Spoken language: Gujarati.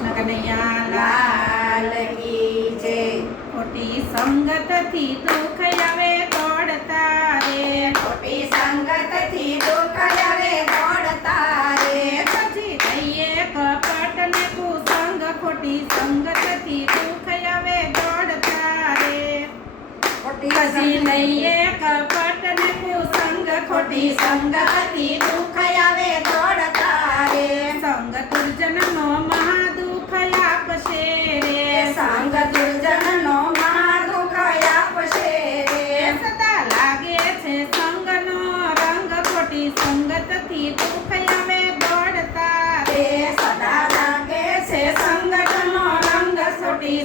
કૃષ્ણ કનૈયા લાલ કી જય. ખોટી સંગતથી દુઃખ આવે દોડતા રે, ખોટી સંગતથી દુઃખ આવે દોડતા રે. પછી દઈએ કપટ ને કુસંગ, ખોટી સંગતથી દુઃખ આવે દોડતા રે. પછી દઈએ કપટ ને કુસંગ, ખોટી સંગતથી દુઃખ આવે દોડતા રે. સંગ દુર્જનનો મહાદુઃખ આપશે રે, સંગ દુર્જનનો મહાદુઃખ આપશે રે. સદા લાગે છે સંગનો રંગ, ખોટી સંગતથી દુઃખ આવે દોડતા રે. સદા લાગે છે સંગતનો રંગ, ખોટી